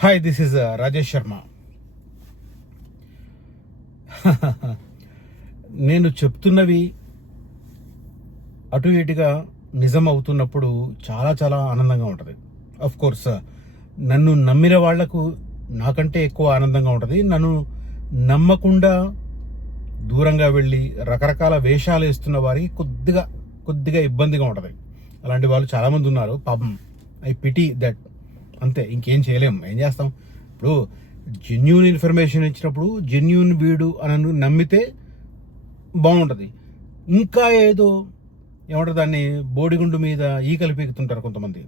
Hi, this is Rajesh Sharma. నేను చెప్తున్నవి అటు ఇటుగా నిజం అవుతున్నప్పుడు చాలా చాలా ఆనందంగా ఉంటుంది. అఫ్ కోర్స్ నన్ను నమ్మిన వాళ్లకు నాకంటే ఎక్కువ ఆనందంగా ఉంటుంది. నన్ను నమ్మకుండా దూరంగా వెళ్ళి రకరకాల వేషాలు వేస్తున్న వారికి కొద్దిగా ఇబ్బందిగా ఉంటుంది. అలాంటి వాళ్ళు చాలామంది ఉన్నారు. పాపం, ఐ పిటీ దట్. అంతే, ఇంకేం చేయలేం. ఏం చేస్తాం? ఇప్పుడు జెన్యూన్ ఇన్ఫర్మేషన్ ఇచ్చినప్పుడు జెన్యూన్ వీడు అని నమ్మితే బాగుంటుంది. ఇంకా ఏదో ఏమంటారు దాన్ని, బోడిగుండు మీద ఈకలు పీకుతుంటారు కొంతమంది.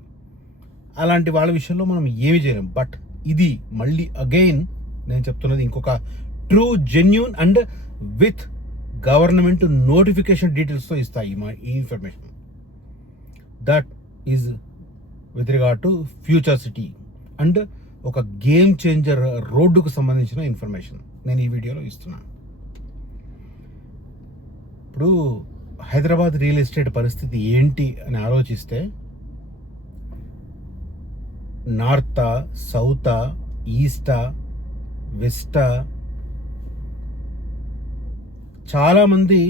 అలాంటి వాళ్ళ విషయంలో మనం ఏమి చేయలేం. బట్ ఇది మళ్ళీ అగైన్ నేను చెప్తున్నది ఇంకొక true, genuine and with government notification డీటెయిల్స్తో ఇస్తాయి ఈ information. That is with regard to future city and ఒక గేమ్ చేంజర్ రోడ్డుకు సంబంధించిన ఇన్ఫర్మేషన్ నేను ఈ వీడియోలో ఇస్తున్నాను. ఇప్పుడు హైదరాబాద్ రియల్ ఎస్టేట్ పరిస్థితి ఏంటి అని ఆలోచిస్తే, నార్తా, సౌతా, ఈస్టా, వెస్టా, చాలామంది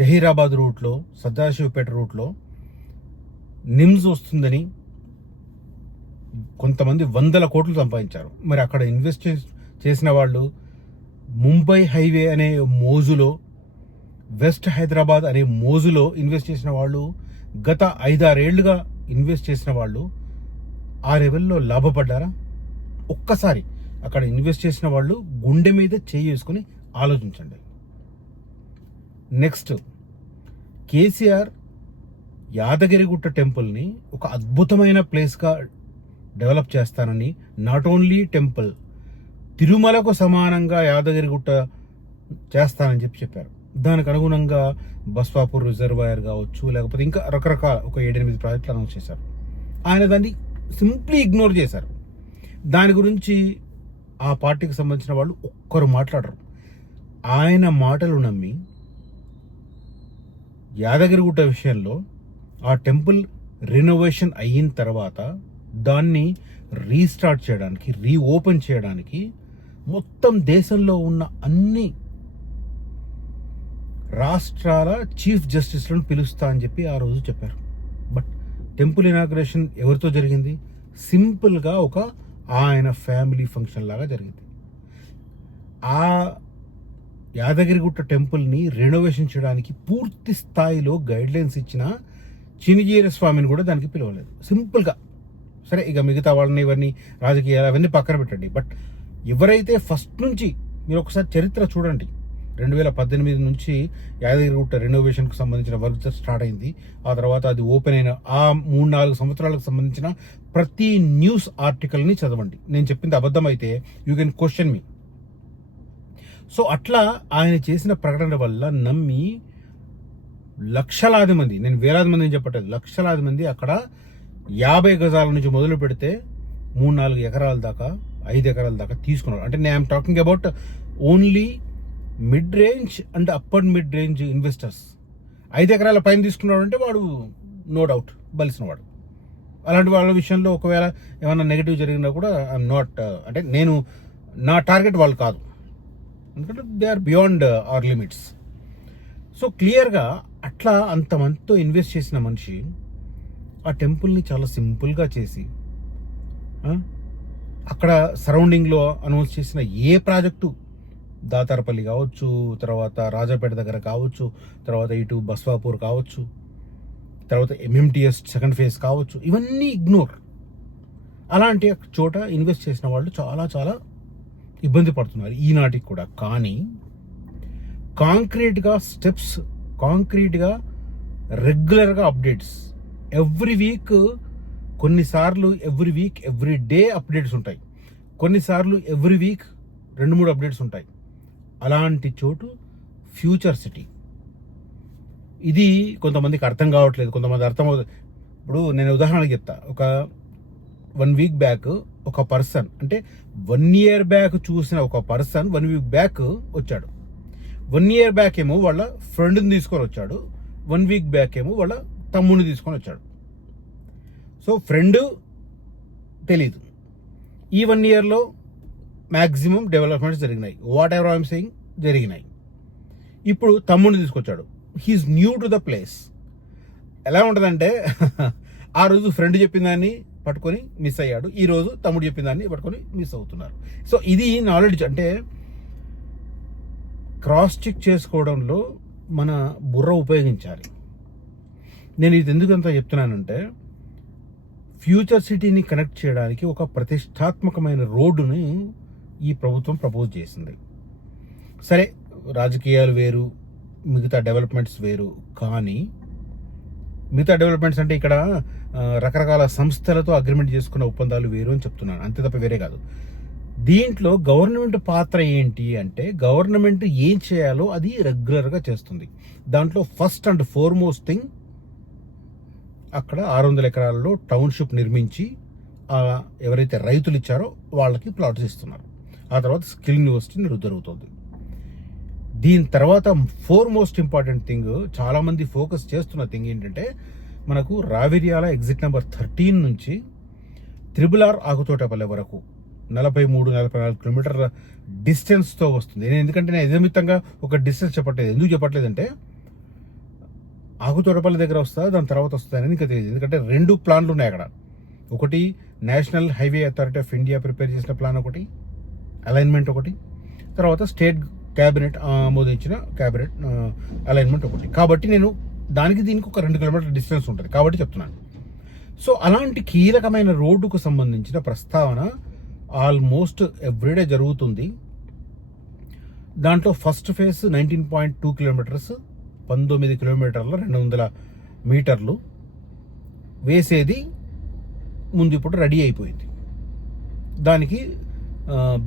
జహీరాబాద్ రూట్లో, సదాశివపేట రూట్లో నిమ్స్ వస్తుందని కొంతమంది 100 కోట్లు సంపాదించారు. మరి అక్కడ ఇన్వెస్ట్ చేసిన వాళ్ళు ముంబై హైవే అనే మోజులో, వెస్ట్ హైదరాబాద్ అనే మోజులో ఇన్వెస్ట్ చేసిన వాళ్ళు, గత 5-6 ఏళ్లుగా ఇన్వెస్ట్ చేసిన వాళ్ళు ఆ లెవెల్లో లాభపడ్డారా? ఒక్కసారి అక్కడ ఇన్వెస్ట్ చేసిన వాళ్ళు గుండె మీద చేయి వేసుకొని ఆలోచించండి. నెక్స్ట్, కేసీఆర్ యాదగిరిగుట్ట టెంపుల్ని ఒక అద్భుతమైన ప్లేస్గా డెవలప్ చేస్తానని, నాట్ ఓన్లీ టెంపుల్, తిరుమలకు సమానంగా యాదగిరిగుట్ట చేస్తానని చెప్పారు. దానికి అనుగుణంగా బస్వాపూర్ రిజర్వాయర్ కావచ్చు, లేకపోతే ఇంకా రకరకాల ఒక 7-8 ప్రాజెక్టులు అనౌన్స్ చేశారు. ఆయన దాన్ని సింప్లీ ఇగ్నోర్ చేశారు. దాని గురించి ఆ పార్టీకి సంబంధించిన వాళ్ళు ఒక్కరు మాట్లాడరు. ఆయన మాటలు నమ్మి యాదగిరిగుట్ట విషయంలో ఆ టెంపుల్ రెనోవేషన్ అయిన తర్వాత దాన్ని రీస్టార్ట్ చేయడానికి, రీఓపెన్ చేయడానికి మొత్తం దేశంలో ఉన్న అన్ని రాష్ట్రాల చీఫ్ జస్టిస్లను పిలుస్తా అని చెప్పి ఆ రోజు చెప్పారు. బట్ టెంపుల్ ఇనాగ్రేషన్ ఎవరితో జరిగింది? సింపుల్గా ఒక ఆయన ఫ్యామిలీ ఫంక్షన్ లాగా జరిగింది. ఆ యాదగిరిగుట్ట టెంపుల్ని రెనోవేషన్ చేయడానికి పూర్తి స్థాయిలో గైడ్లైన్స్ ఇచ్చిన చినిజీర స్వామిని కూడా దానికి పిలవలేదు. సింపుల్గా. సరే, ఇక మిగతా వాళ్ళని ఇవన్నీ రాజకీయాలు అవన్నీ పక్కన పెట్టండి. బట్ ఎవరైతే ఫస్ట్ నుంచి, మీరు ఒకసారి చరిత్ర చూడండి, 2018 నుంచి యాదగిరిగుట్ట రెనోవేషన్కు సంబంధించిన వర్క్ స్టార్ట్ అయింది. ఆ తర్వాత అది ఓపెన్ అయిన ఆ 3-4 సంవత్సరాలకు సంబంధించిన ప్రతి న్యూస్ ఆర్టికల్ని చదవండి. నేను చెప్పింది అబద్ధం అయితే you can question me. So అట్లా ఆయన చేసిన ప్రకటన వల్ల నమ్మి లక్షలాది మంది, నేను వేలాది మందిని చెప్పట్లేదు, లక్షలాది మంది అక్కడ 50 గజాల నుంచి మొదలు పెడితే 3-4 ఎకరాల దాకా, 5 ఎకరాల దాకా తీసుకున్నారు. అంటే నేను talking about only mid range and upper mid range investors. 5 ఎకరాల పైన తీసుకున్నాడు అంటే వాడు నో డౌట్ బలిసిన వాడు. అలాంటి వాళ్ళ విషయంలో ఒకవేళ ఏమైనా నెగిటివ్ జరిగినా కూడా ఐఎమ్ నాట్, అంటే నేను, నా టార్గెట్ వాళ్ళు కాదు, ఎందుకంటే they are beyond our limits. So క్లియర్గా అట్లా అంతమందితో ఇన్వెస్ట్ చేసిన మనిషి ఆ టెంపుల్ని చాలా సింపుల్గా చేసి, అక్కడ సరౌండింగ్లో అనౌన్స్ చేసిన ఏ ప్రాజెక్టు, దాతారపల్లి కావచ్చు, తర్వాత రాజాపేట దగ్గర కావచ్చు, తర్వాత ఇటు బస్వాపూర్ కావచ్చు, తర్వాత MMTS సెకండ్ ఫేజ్ కావచ్చు, ఇవన్నీ ఇగ్నోర్. అలాంటి చోట ఇన్వెస్ట్ చేసిన వాళ్ళు చాలా చాలా ఇబ్బంది పడుతున్నారు ఈనాటికి కూడా. కానీ కాంక్రీట్గా స్టెప్స్, కాంక్రీట్గా రెగ్యులర్గా అప్డేట్స్, ఎవ్రీ వీక్, కొన్నిసార్లు every week every day updates ఉంటాయి, కొన్నిసార్లు ఎవ్రీ వీక్ 2-3 అప్డేట్స్ ఉంటాయి. అలాంటి చోటు ఫ్యూచర్ సిటీ. ఇది కొంతమందికి అర్థం కావట్లేదు, కొంతమంది అర్థమవుతుంది. ఇప్పుడు నేను ఉదాహరణకు చెప్తా. ఒక 1 వీక్ బ్యాక్ ఒక పర్సన్, అంటే 1 ఇయర్ బ్యాక్ చూసిన ఒక పర్సన్ 1 వీక్ బ్యాక్ వచ్చాడు. 1 ఇయర్ బ్యాక్ ఏమో వాళ్ళ ఫ్రెండ్ని తీసుకొని వచ్చాడు, 1 వీక్ బ్యాక్ ఏమో వాళ్ళ తమ్ముడిని తీసుకొని వచ్చాడు. సో ఫ్రెండ్ తెలీదు, ఈ 1 ఇయర్లో మ్యాక్సిమం డెవలప్మెంట్స్ జరిగినాయి. వాట్ ఎవర్ ఐఎమ్ సెయింగ్ జరిగినాయి. ఇప్పుడు తమ్ముడిని తీసుకొచ్చాడు. He is new to the place. ఎలా ఉంటుందంటే ఆ రోజు ఫ్రెండ్ చెప్పిన దాన్ని పట్టుకొని మిస్ అయ్యాడు, ఈ రోజు తమ్ముడు చెప్పిన దాన్ని పట్టుకొని మిస్ అవుతున్నారు. సో ఇది నాలెడ్జ్. అంటే క్రాస్ చెక్ చేసుకోవడంలో మన బుర్ర ఉపయోగించాలి. నేను ఇది ఎందుకు అంత చెప్తున్నానంటే, ఫ్యూచర్ సిటీని కనెక్ట్ చేయడానికి ఒక ప్రతిష్టాత్మకమైన రోడ్డుని ఈ ప్రభుత్వం ప్రపోజ్ చేసింది. సరే, రాజకీయాలు వేరు, మిగతా డెవలప్మెంట్స్ వేరు. కానీ మిగతా డెవలప్మెంట్స్ అంటే ఇక్కడ రకరకాల సంస్థలతో అగ్రిమెంట్ చేసుకున్న ఒప్పందాలు వేరు అని చెప్తున్నాను, అంతే తప్ప వేరే కాదు. దీంట్లో గవర్నమెంట్ పాత్ర ఏంటి అంటే, గవర్నమెంట్ ఏం చేయాలో అది రెగ్యులర్గా చేస్తుంది. దాంట్లో ఫస్ట్ అండ్ ఫార్మోస్ట్ థింగ్, అక్కడ 600 ఎకరాలలో టౌన్షిప్ నిర్మించి ఎవరైతే రైతులు ఇచ్చారో వాళ్ళకి ప్లాట్స్ ఇస్తున్నారు. ఆ తర్వాత స్కిల్ యూనివర్సిటీ జరుగుతుంది. దీని తర్వాత మోస్ట్ ఇంపార్టెంట్ థింగ్, చాలామంది ఫోకస్ చేస్తున్న థింగ్ ఏంటంటే, మనకు రావిర్యాల ఎగ్జిట్ నెంబర్ 13 నుంచి RRR ఆకుతోటపల్లె వరకు 43-44 కిలోమీటర్ల డిస్టెన్స్తో వస్తుంది. ఎందుకంటే నేను నియమితంగా ఒక డిస్టెన్స్ చెప్పట్లేదు. ఎందుకు చెప్పట్లేదంటే, ఆకుతోటపల్లి దగ్గర వస్తా, దాని తర్వాత వస్తుంది అనేది ఇంకా తెలియదు. ఎందుకంటే 2 ప్లాన్లు ఉన్నాయి అక్కడ. ఒకటి national highway authority of India prepare చేసిన ప్లాన్ ఒకటి, అలైన్మెంట్ ఒకటి, తర్వాత స్టేట్ క్యాబినెట్ ఆమోదించిన క్యాబినెట్ అలైన్మెంట్ ఒకటి. కాబట్టి నేను దీనికి ఒక 2 కిలోమీటర్ల డిస్టెన్స్ ఉంటుంది కాబట్టి చెప్తున్నాను. సో అలాంటి కీలకమైన రోడ్డుకు సంబంధించిన ప్రస్తావన ఆల్మోస్ట్ ఎవ్రీడే జరుగుతుంది. దాంట్లో ఫస్ట్ ఫేజ్ 19.2 కిలోమీటర్స్, 19 కిలోమీటర్ల 200 మీటర్లు వేసేది ముందు ఇప్పుడు రెడీ అయిపోయింది. దానికి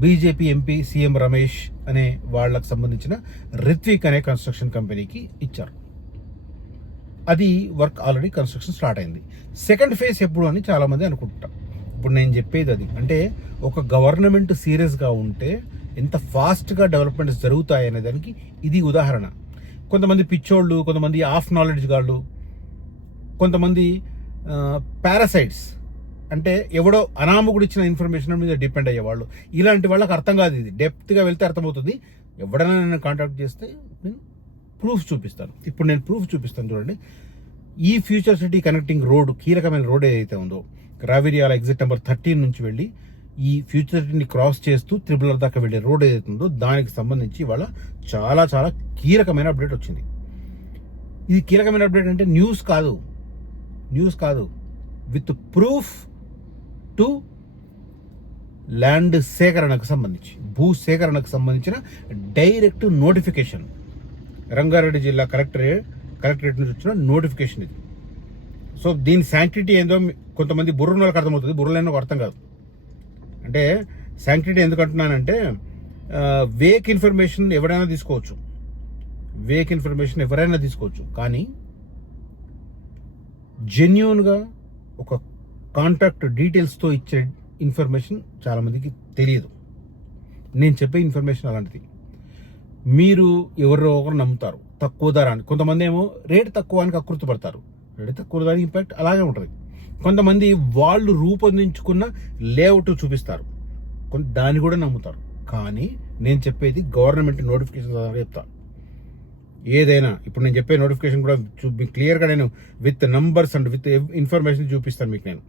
బీజేపీ ఎంపీ సీఎం రమేష్ అనే వాళ్ళకు సంబంధించిన రిత్విక్ అనే కన్స్ట్రక్షన్ కంపెనీకి ఇచ్చారు. అది వర్క్ ఆల్రెడీ కన్స్ట్రక్షన్ స్టార్ట్ అయింది. సెకండ్ ఫేజ్ ఎప్పుడు అని చాలామంది అనుకుంటారు. ఇప్పుడు నేను చెప్పేది అది. అంటే ఒక గవర్నమెంట్ సీరియస్గా ఉంటే ఎంత ఫాస్ట్గా డెవలప్మెంట్స్ జరుగుతాయి అనే దానికి ఇది ఉదాహరణ. కొంతమంది పిచ్చోళ్ళు, కొంతమంది ఆఫ్ నాలెడ్జ్ గాళ్ళు, కొంతమంది పారాసైట్స్, అంటే ఎవడో అనామకుడు ఇచ్చిన ఇన్ఫర్మేషన్ మీద డిపెండ్ అయ్యేవాళ్ళు. ఇలాంటి వాళ్ళకి అర్థం కాదు. ఇది డెప్త్గా వెళ్తే అర్థమవుతుంది. ఎవడైనా నేను కాంటాక్ట్ చేస్తే నేను ప్రూఫ్ చూపిస్తాను. ఇప్పుడు నేను ప్రూఫ్ చూపిస్తాను చూడండి. ఈ ఫ్యూచర్ సిటీ కనెక్టింగ్ రోడ్, కీలకమైన రోడ్ ఏదైతే ఉందో, రావిర్యాల ఎగ్జిట్ నెంబర్ 13 నుంచి వెళ్ళి ఈ ఫ్యూచర్ సిటీని క్రాస్ చేస్తూ RRR దాకా వెళ్ళే రోడ్ ఏదైతే ఉందో దానికి సంబంధించి ఇవాళ చాలా చాలా కీలకమైన అప్డేట్ వచ్చింది. ఇది కీలకమైన అప్డేట్ అంటే న్యూస్ కాదు, విత్ ప్రూఫ్ టు ల్యాండ్ సేకరణకు సంబంధించి, భూ సేకరణకు సంబంధించిన డైరెక్ట్ నోటిఫికేషన్. రంగారెడ్డి జిల్లా కలెక్టరేట్ నుంచి వచ్చిన నోటిఫికేషన్ ఇది. సో దీని శాంక్టిటీ ఏందో కొంతమంది బుర్ర వాళ్ళకి అర్థమవుతుంది, బుర్రలేని అర్థం కాదు. అంటే శాంక్టిటీ ఎందుకు అంటున్నానంటే, వేక్ ఇన్ఫర్మేషన్ ఎవరైనా తీసుకోవచ్చు, కానీ జెన్యూన్గా ఒక కాంటాక్ట్ డీటెయిల్స్తో ఇచ్చే ఇన్ఫర్మేషన్ చాలామందికి తెలియదు. నేను చెప్పే ఇన్ఫర్మేషన్ అలాంటిది. మీరు ఎవరో ఒకరు నమ్ముతారు తక్కువ ధర అని. కొంతమంది ఏమో రేటు తక్కువ అని కకృతి పడతారు. రేటు తక్కువ దాని ఇంపాక్ట్ అలాగే ఉంటుంది. కొంతమంది వాళ్ళు రూపొందించుకున్న లేఅవుట్ చూపిస్తారు, దాన్ని కూడా నమ్ముతారు. కానీ నేను చెప్పేది గవర్నమెంట్ నోటిఫికేషన్ ద్వారా చెప్తాను. ఏదైనా ఇప్పుడు నేను చెప్పే నోటిఫికేషన్ కూడా క్లియర్గా నేను with numbers and with information చూపిస్తాను మీకు. నేను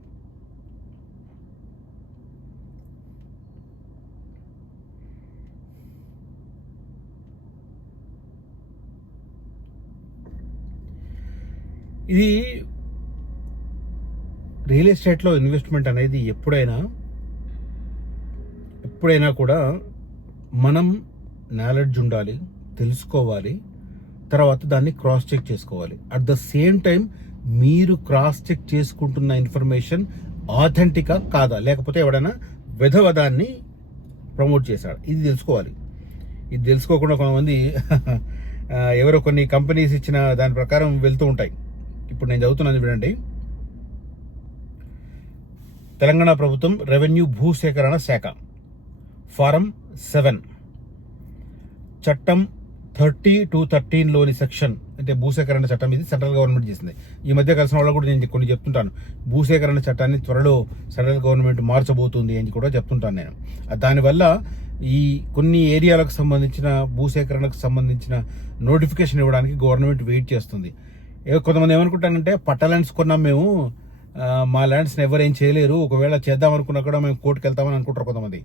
ఇది రియల్ ఎస్టేట్లో ఇన్వెస్ట్మెంట్ అనేది ఎప్పుడైనా కూడా మనం నాలెడ్జ్ ఉండాలి, తెలుసుకోవాలి, తర్వాత దాన్ని క్రాస్ చెక్ చేసుకోవాలి. అట్ ద సేమ్ టైం మీరు క్రాస్ చెక్ చేసుకుంటున్న ఇన్ఫర్మేషన్ ఆథెంటికా కాదా, లేకపోతే ఎవడైనా విధవదాన్ని ప్రమోట్ చేశాడు, ఇది తెలుసుకోవాలి. ఇది తెలుసుకోకుండా కొంతమంది ఎవరో కొన్ని కంపెనీస్ ఇచ్చిన దాని ప్రకారం వెళ్తూ ఉంటాయి. ఇప్పుడు నేను చదువుతున్నాను వినండి. తెలంగాణ ప్రభుత్వం రెవెన్యూ భూసేకరణ శాఖ ఫారం 7 చట్టం 30-13లోని సెక్షన్ అంటే భూసేకరణ చట్టం ఇది సెంట్రల్ గవర్నమెంట్ చేసింది. ఈ మధ్య కలిసిన వాళ్ళు కూడా నేను కొన్ని చెప్తుంటాను, భూసేకరణ చట్టాన్ని త్వరలో సెంట్రల్ గవర్నమెంట్ మార్చబోతుంది అని కూడా చెప్తుంటాను నేను. దానివల్ల ఈ కొన్ని ఏరియాలకు సంబంధించిన భూసేకరణకు సంబంధించిన నోటిఫికేషన్ ఇవ్వడానికి గవర్నమెంట్ వెయిట్ చేస్తుంది. కొంతమంది ఏమనుకుంటానంటే పట్ట ల్యాండ్స్ కొన్నాం మేము, మా ల్యాండ్స్ని ఎవరేం చేయలేరు, ఒకవేళ చేద్దాం అనుకున్నా కూడా మేము కోర్టుకు వెళ్తామని అనుకుంటారు కొంతమంది.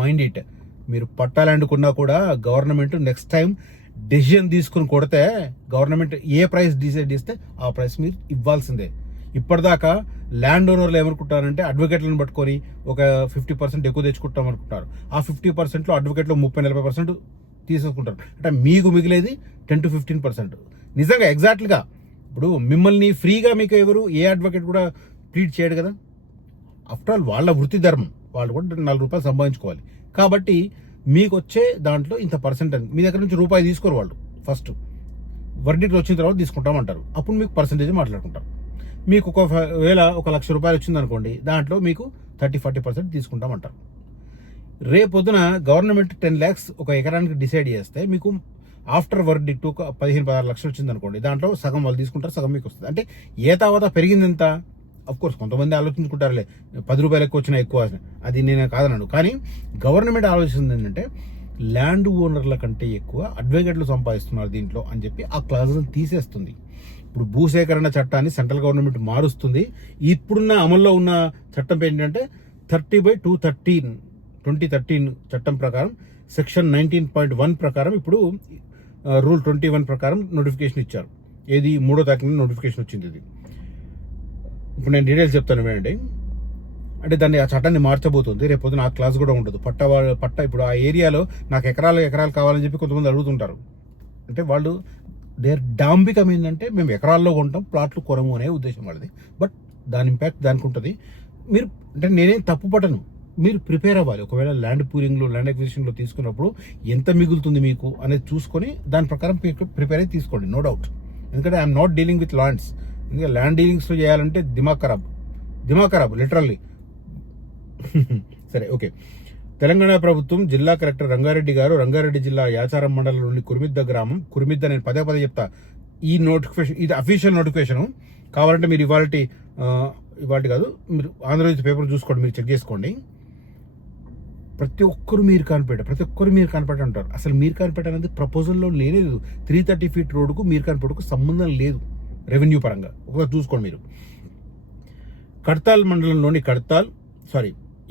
మైండ్ ఇట్, మీరు పట్టా ల్యాండ్ కొన్నా కూడా గవర్నమెంట్ నెక్స్ట్ టైం డెసిజన్ తీసుకుని కొడితే గవర్నమెంట్ ఏ ప్రైస్ డిసైడ్ చేస్తే ఆ ప్రైస్ మీరు ఇవ్వాల్సిందే. ఇప్పటిదాకా ల్యాండ్ ఓనర్లు ఏమనుకుంటారంటే అడ్వకేట్లను పట్టుకొని ఒక 50% ఎక్కువ తెచ్చుకుంటాం అనుకుంటారు. ఆ 50%లో అడ్వకేట్లు 30-40% తీసుకుంటారు. అంటే మీకు మిగిలేది 10-15%. నిజంగా ఎగ్జాక్ట్గా ఇప్పుడు మిమ్మల్ని ఫ్రీగా మీకు ఎవరు ఏ అడ్వకేట్ కూడా ట్రీట్ చేయడు కదా. ఆఫ్టర్ ఆల్ వాళ్ళ వృత్తి ధర్మం, వాళ్ళు కూడా 4 రూపాయలు సంపాదించుకోవాలి. కాబట్టి మీకు వచ్చే దాంట్లో ఇంత పర్సెంట్ అని మీ దగ్గర నుంచి రూపాయి తీసుకోరు వాళ్ళు. ఫస్ట్ వర్డిక్ట్ వచ్చిన తర్వాత తీసుకుంటామంటారు, అప్పుడు మీకు పర్సెంటేజ్ మాట్లాడుకుంటారు. మీకు ఒకవేళ 1 లక్ష రూపాయలు వచ్చింది అనుకోండి, దాంట్లో మీకు 30-40% తీసుకుంటామంటారు. రేపొద్దున గవర్నమెంట్ 10 lakhs ఒక ఎకరానికి డిసైడ్ చేస్తే మీకు ఆఫ్టర్ వర్డిక్ట్ ఒక 15-16 లక్షలు వచ్చింది అనుకోండి, దాంట్లో సగం వాళ్ళు తీసుకుంటారు, సగం మీకు వస్తుంది. అంటే ఏ తర్వాత పెరిగింది ఎంత? అఫ్ కోర్స్ కొంతమంది ఆలోచించుకుంటారులే 10 రూపాయలు ఎక్కువ వచ్చినా ఎక్కువ, అది నేను కాదన్నాను. కానీ గవర్నమెంట్ ఆలోచిస్తుంది ఏంటంటే ల్యాండ్ ఓనర్ల కంటే ఎక్కువ అడ్వకేట్లు సంపాదిస్తున్నారు దీంట్లో అని చెప్పి ఆ క్లాజులను తీసేస్తుంది. ఇప్పుడు భూసేకరణ చట్టాన్ని సెంట్రల్ గవర్నమెంట్ మారుస్తుంది. ఇప్పుడున్న అమల్లో ఉన్న చట్టం ఏంటంటే 30/213 2013 చట్టం ప్రకారం సెక్షన్ 19.1 ప్రకారం ఇప్పుడు రూల్ 21 ప్రకారం నోటిఫికేషన్ ఇచ్చారు. ఏది 3వ తారీఖున నోటిఫికేషన్ వచ్చింది. ఇది ఇప్పుడు నేను డీటెయిల్స్ చెప్తాను వినండి. అంటే దాన్ని ఆ చట్టాన్ని మార్చబోతుంది. రేపు పొద్దున ఆ క్లాస్ కూడా ఉండదు. పట్ట ఇప్పుడు ఆ ఏరియాలో నాకు ఎకరాలు కావాలని చెప్పి కొంతమంది అడుగుతుంటారు. అంటే వాళ్ళు దేర్ డాంబికం ఏంటంటే మేము ఎకరాల్లో కొంటాం, ప్లాట్లు కొనము అనే ఉద్దేశం వాళ్ళది. బట్ దాని ఇంపాక్ట్ దానికి ఉంటుంది. మీరు అంటే నేనేం తప్పు పట్టను, మీరు ప్రిపేర్ అవ్వాలి. ఒకవేళ ల్యాండ్ పూలింగ్లో ల్యాండ్ అక్విజిషన్లో తీసుకున్నప్పుడు ఎంత మిగులుతుంది మీకు అనేది చూసుకొని దాని ప్రకారం ప్రిపేర్ అయి తీసుకోండి, నో డౌట్. ఎందుకంటే I'm not dealing with lands. ఎందుకంటే ల్యాండ్ డీలింగ్స్లో చేయాలంటే దిమాగ్ ఖరాబ్ లిటరల్లీ. సరే, ఓకే. తెలంగాణ ప్రభుత్వం జిల్లా కలెక్టర్ రంగారెడ్డి గారు రంగారెడ్డి జిల్లా యాచారం మండలంలోని కురిమిద్ద గ్రామం, కురిమిద్ద నేను పదే చెప్తా, ఈ నోటిఫికేషన్ ఇది అఫీషియల్ నోటిఫికేషన్. కావాలంటే మీరు ఇవాళ కాదు, మీరు ఆంధ్రజ్యోతి పేపర్ చూసుకోండి, మీరు చెక్ చేసుకోండి. ప్రతి ఒక్కరు మీరు కనిపెట్ట అంటారు. అసలు మీరు కనిపెట్ట అనేది ప్రపోజల్లో లేదు. 330 feet రోడ్డుకు మీరు కనిపెట్టుకు సంబంధం లేదు రెవెన్యూ పరంగా. ఒకసారి చూసుకోండి మీరు.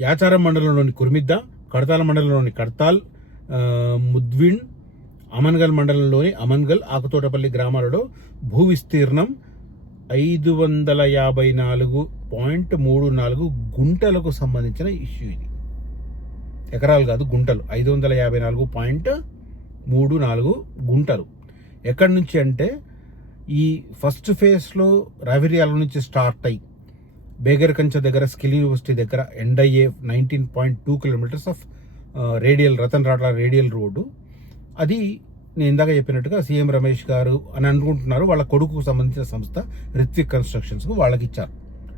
యాచారం మండలంలోని కురిమిద్ద, కడతాల్ మండలంలోని కడతాల్, ముద్విన్, అమన్గల్ మండలంలోని అమన్గల్, ఆకుతోటపల్లి గ్రామాలలో భూ విస్తీర్ణం 554.34 గుంటలకు సంబంధించిన ఇష్యూ ఇది. ఎకరాలు కాదు, గుంటలు. 554.34 గుంటలు. ఎక్కడి నుంచి అంటే ఈ ఫస్ట్ ఫేజ్లో రావిర్యాల నుంచి స్టార్ట్ అయ్యి బేగర్కంచ దగ్గర స్కిల్ యూనివర్సిటీ దగ్గర NIA 19.2 kilometers of radial Ratan రాట్ల రేడియల్ రోడ్డు. అది నేను ఇందాక చెప్పినట్టుగా సీఎం రమేష్ గారు అని అనుకుంటున్నారు, వాళ్ళ కొడుకుకు సంబంధించిన సంస్థ రిత్విక్ కన్స్ట్రక్షన్స్కు వాళ్ళకి ఇచ్చారు.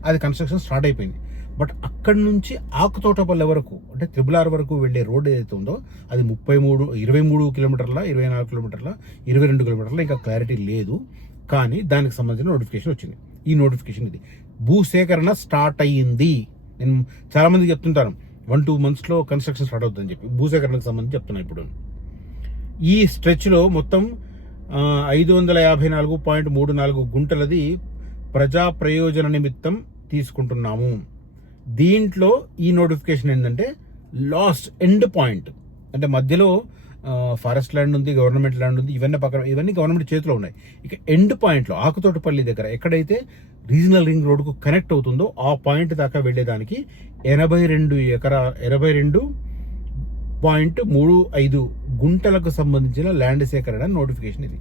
అది కన్స్ట్రక్షన్ స్టార్ట్ అయిపోయింది. బట్ అక్కడి నుంచి ఆకుతోటపల్లి వరకు అంటే RRR వరకు వెళ్ళే రోడ్ ఏదైతే ఉందో అది 23 కిలోమీటర్ల, 24 కిలోమీటర్ల, 22 కిలోమీటర్ల, ఇంకా క్లారిటీ లేదు. కానీ దానికి సంబంధించిన నోటిఫికేషన్ వచ్చింది. ఈ నోటిఫికేషన్ ఇది భూసేకరణ స్టార్ట్ అయ్యింది. నేను చాలా మందికి చెప్తుంటాను 1-2 monthsలో కన్స్ట్రక్షన్ స్టార్ట్ అవుతుందని చెప్పి. భూసేకరణకు సంబంధించి చెప్తున్నా. ఇప్పుడు ఈ స్ట్రెచ్లో మొత్తం 554.34 గుంటలది ప్రజా ప్రయోజన నిమిత్తం తీసుకుంటున్నాము. దీంట్లో ఈ నోటిఫికేషన్ ఏంటంటే లాస్ట్ ఎండ్ పాయింట్, అంటే మధ్యలో ఫారెస్ట్ ల్యాండ్ ఉంది, గవర్నమెంట్ ల్యాండ్ ఉంది, ఇవన్నీ గవర్నమెంట్ చేతిలో ఉన్నాయి. ఇక ఎండ్ పాయింట్లో ఆకుతోటపల్లి దగ్గర ఎక్కడైతే రీజనల్ రింగ్ రోడ్కు కనెక్ట్ అవుతుందో ఆ పాయింట్ దాకా వెళ్ళేదానికి 82.35 గుంటలకు సంబంధించిన ల్యాండ్ సేకరణ నోటిఫికేషన్ ఇది.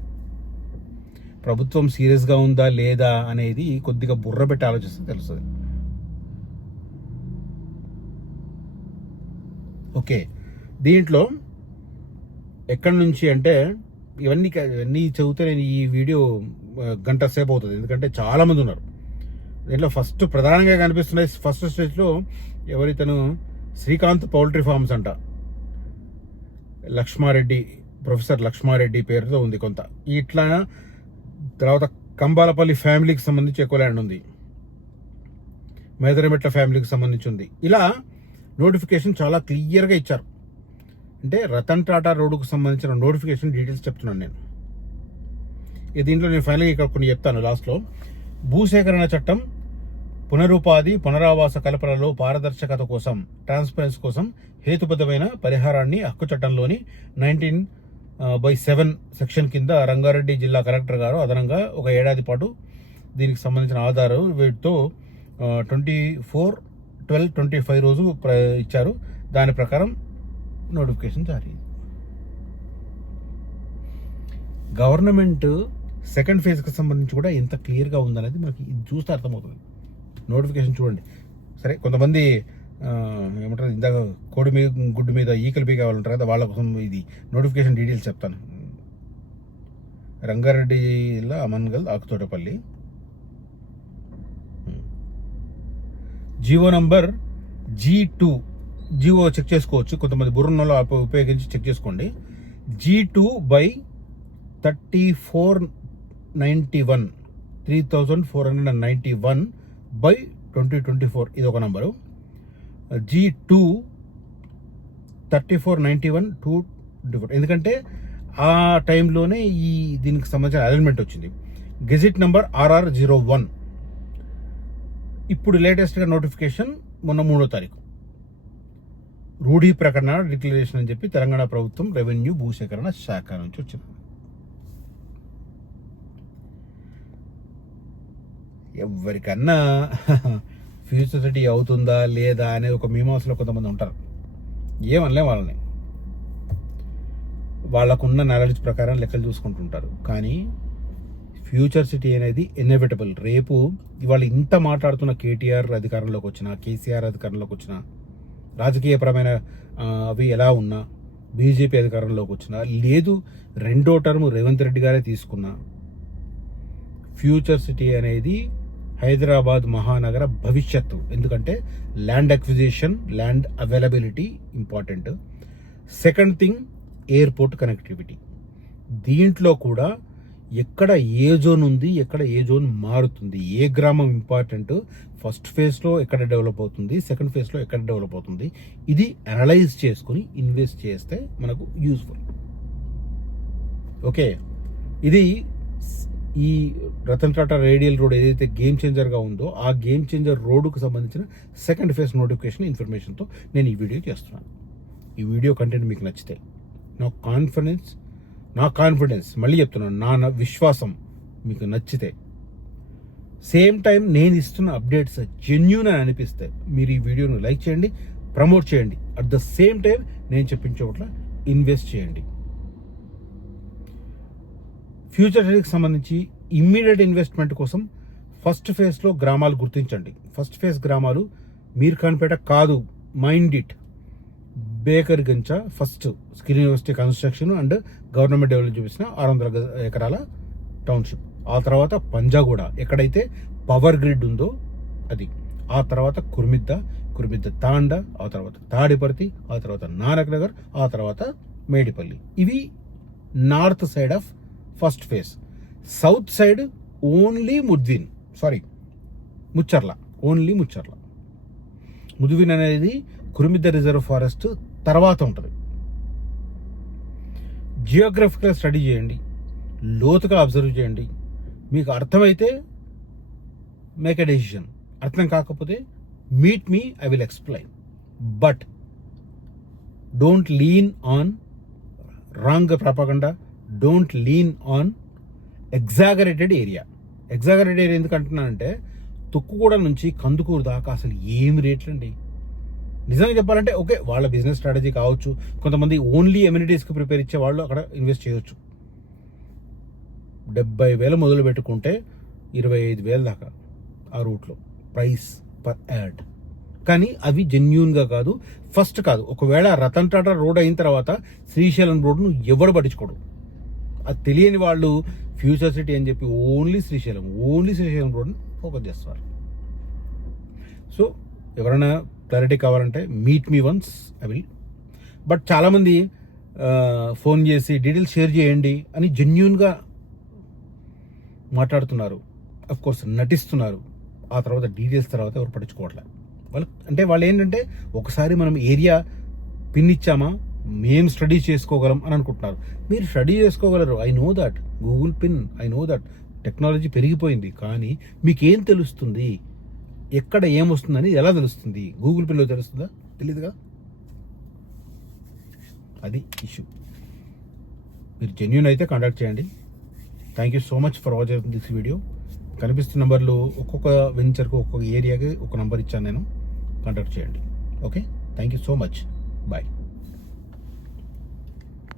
ప్రభుత్వం సీరియస్గా ఉందా లేదా అనేది కొద్దిగా బుర్ర పెట్టి ఆలోచిస్తే తెలుస్తుంది. ఓకే, దీంట్లో ఎక్కడి నుంచి అంటే ఇవన్నీ చదివితే నేను ఈ వీడియో గంట సేపు అవుతుంది, ఎందుకంటే చాలామంది ఉన్నారు. దీంట్లో ఫస్ట్ ప్రధానంగా కనిపిస్తున్నాయి ఫస్ట్ స్టేజ్లో ఎవరితను శ్రీకాంత్ పౌల్ట్రీ ఫార్మ్స్ అంట, లక్ష్మారెడ్డి ప్రొఫెసర్ లక్ష్మారెడ్డి పేరుతో ఉంది కొంత. ఇట్లా తర్వాత కంబాలపల్లి ఫ్యామిలీకి సంబంధించి ఎక్కువ ల్యాండ్ ఉంది, మేదరమెట్ల ఫ్యామిలీకి సంబంధించి ఉంది. ఇలా నోటిఫికేషన్ చాలా క్లియర్గా ఇచ్చారు. అంటే రతన్ టాటా రోడ్డుకు సంబంధించిన నోటిఫికేషన్ డీటెయిల్స్ చెప్తున్నాను నేను. దీంట్లో నేను ఫైనల్గా ఇక్కడ కొన్ని చెప్తాను లాస్ట్లో. భూసేకరణ చట్టం పునరుపాధి పునరావాస కల్పనలో పారదర్శకత కోసం, ట్రాన్స్పరెన్సీ కోసం హేతుబద్ధమైన పరిహారాన్ని హక్కు చట్టంలోని 19/7 సెక్షన్ కింద రంగారెడ్డి జిల్లా కలెక్టర్ గారు అదనంగా ఒక ఏడాది పాటు దీనికి సంబంధించిన ఆధారం వీటితో 24/12/25 రోజు ఇచ్చారు. దాని ప్రకారం నోటిఫికేషన్ జారీ. గవర్నమెంట్ సెకండ్ ఫేజ్కి సంబంధించి కూడా ఎంత క్లియర్గా ఉందనేది మనకి ఇది చూస్తే అర్థమవుతుంది. నోటిఫికేషన్ చూడండి. సరే, కొంతమంది ఏమంటారు, ఇందాక కోడి మీద గుడ్డు మీద ఈకలు పీకే వాళ్ళు ఉంటారు కదా, వాళ్ళ కోసం ఇది నోటిఫికేషన్ డీటెయిల్స్ చెప్తాను. రంగారెడ్డి జిల్లా Amangal Akuthotapalli, Jio number G2, Jio check చేసుకోవచ్చు, కొంతమంది బుర్రలో ఉపయోగించి చెక్ చేసుకోండి. G2/3491 3491/2024 ఇది ఒక నంబరు. G2/3491/224 ఎందుకంటే ఆ టైంలోనే దీనికి సంబంధించిన అలైన్మెంట్ వచ్చింది. Gazette number RR01. ఇప్పుడు లేటెస్ట్గా నోటిఫికేషన్ మొన్న 3వ తారీఖు రూఢీ ప్రకటన డిక్లరేషన్ అని చెప్పి తెలంగాణ ప్రభుత్వం రెవెన్యూ భూసేకరణ శాఖ నుంచి వచ్చింది. ఎవరికన్నా ఫ్యూచరిటీ అవుతుందా లేదా అనేది ఒక మీమాంసలో కొంతమంది ఉంటారు. ఏమనలే వాళ్ళని, వాళ్ళకున్న నాలెడ్జ్ ప్రకారం లెక్కలు చూసుకుంటుంటారు. కానీ ఫ్యూచర్ సిటీ అనేది ఇన్ఎవిటబుల్. రేపు ఇవాళ ఇంత మాట్లాడుతున్న కేటీఆర్ అధికారంలోకి వచ్చినా, కేసీఆర్ అధికారంలోకి వచ్చినా, రాజకీయపరమైన అవి ఎలా ఉన్నా, బీజేపీ అధికారంలోకి వచ్చినా, లేదు 2వ టర్మ్ రేవంత్ రెడ్డి గారే తీసుకున్నా, ఫ్యూచర్ సిటీ అనేది హైదరాబాద్ మహానగర భవిష్యత్తు. ఎందుకంటే land acquisition, land availability important. Second thing, airport connectivity. దీంట్లో కూడా ఎక్కడ ఏ జోన్ ఉంది, ఎక్కడ ఏ జోన్ మారుతుంది, ఏ గ్రామం ఇంపార్టెంట్, ఫస్ట్ ఫేజ్లో ఎక్కడ డెవలప్ అవుతుంది, సెకండ్ ఫేజ్లో ఎక్కడ డెవలప్ అవుతుంది, ఇది అనలైజ్ చేసుకుని ఇన్వెస్ట్ చేస్తే మనకు యూస్ఫుల్. ఓకే, ఇది ఈ రతన్ టాటా రేడియల్ రోడ్ ఏదైతే గేమ్ చేంజర్గా ఉందో ఆ గేమ్ చేంజర్ రోడ్డుకు సంబంధించిన సెకండ్ ఫేజ్ నోటిఫికేషన్ ఇన్ఫర్మేషన్తో నేను ఈ వీడియో చేస్తున్నాను. ఈ వీడియో కంటెంట్ మీకు నచ్చితే నా కాన్ఫిడెన్స్ మళ్ళీ చెప్తున్నాను, నా విశ్వాసం మీకు నచ్చితే, సేమ్ టైం నేను ఇస్తున్న అప్డేట్స్ జెన్యూన్ అని అనిపిస్తే మీరు ఈ వీడియోను లైక్ చేయండి, ప్రమోట్ చేయండి. అట్ ద సేమ్ టైం నేను చెప్పించే చోట్ల ఇన్వెస్ట్ చేయండి. ఫ్యూచర్ సిటీకి సంబంధించి ఇమ్మీడియట్ ఇన్వెస్ట్మెంట్ కోసం ఫస్ట్ ఫేజ్లో గ్రామాలు గుర్తించండి. ఫస్ట్ ఫేజ్ గ్రామాలు మీర్ఖాన్పేట కాదు, mind it, Begarkancha first skill university construction and government develop చూపించిన 600 ఎకరాల టౌన్షిప్. ఆ తర్వాత పంజాగూడ ఎక్కడైతే పవర్ గ్రిడ్ ఉందో అది, ఆ తర్వాత కుర్మిద్ద తాండ, ఆ తర్వాత తాడిపర్తి, ఆ తర్వాత నానక్ నగర్, ఆ తర్వాత మేడిపల్లి. ఇవి north side of first phase. South side only Mucherla. ముదివిన్ అనేది కుర్మిద్ద రిజర్వ్ ఫారెస్ట్ తర్వాత ఉంటుంది. జియోగ్రఫికల్ స్టడీ చేయండి, లోతుగా అబ్జర్వ్ చేయండి. మీకు అర్థమైతే మేక్ ఎ డెసిషన్, అర్థం కాకపోతే meet me, I will explain. But don't lean on wrong propaganda, don't lean on exaggerated area. ఎందుకు అంటున్నానంటే తుక్కుగూడ నుంచి కందుకూరు దాకా అసలు ఏమి రేట్లు అండి. నిజంగా చెప్పాలంటే ఓకే, వాళ్ళ బిజినెస్ స్ట్రాటజీ కావచ్చు, కొంతమంది ఓన్లీ ఎమ్యూనిటీస్కి ప్రిపేర్ ఇచ్చే వాళ్ళు అక్కడ ఇన్వెస్ట్ చేయొచ్చు. 70,000 మొదలు పెట్టుకుంటే 25,000 దాకా ఆ రూట్లో ప్రైస్ పర్ యాడ్. కానీ అవి జెన్యూన్గా కాదు, ఫస్ట్ కాదు. ఒకవేళ రతన్ టాటా రోడ్ అయిన తర్వాత శ్రీశైలం రోడ్ను ఎవరు పట్టించుకోడు. అది తెలియని వాళ్ళు ఫ్యూచర్ సిటీ అని చెప్పి ఓన్లీ శ్రీశైలం రోడ్ని ఫోకస్ చేస్తారు. సో ఎవరైనా క్లారిటీ కావాలంటే meet me once, I will. But చాలామంది ఫోన్ చేసి డీటెయిల్స్ షేర్ చేయండి అని జెన్యున్గా మాట్లాడుతున్నారు. అఫ్ కోర్స్ నటిస్తున్నారు. ఆ తర్వాత డీటెయిల్స్ తర్వాత ఎవరు పట్టించుకోవట్లేదు. వాళ్ళు ఏంటంటే ఒకసారి మనం ఏరియా పిన్ ఇచ్చామా మేము స్టడీ చేసుకోగలం అని అనుకుంటున్నారు. మీరు స్టడీ చేసుకోగలరు, I know that. Google pin, I know that. Technology పెరిగిపోయింది, కానీ మీకేం తెలుస్తుంది, ఎక్కడ ఏమొస్తుందని ఎలా తెలుస్తుంది? గూగుల్ పిన్లో తెలుస్తుందా? తెలియదుగా. అది ఇష్యూ. మీరు జెన్యూన్ అయితే కాంటాక్ట్ చేయండి. Thank you so much for watching this video. కనిపిస్తున్న నంబర్లు ఒక్కొక్క వెంచర్కు ఒక్కొక్క ఏరియాకి ఒక నంబర్ ఇచ్చాను నేను. కాంటాక్ట్ చేయండి. Okay, thank you so much. Bye.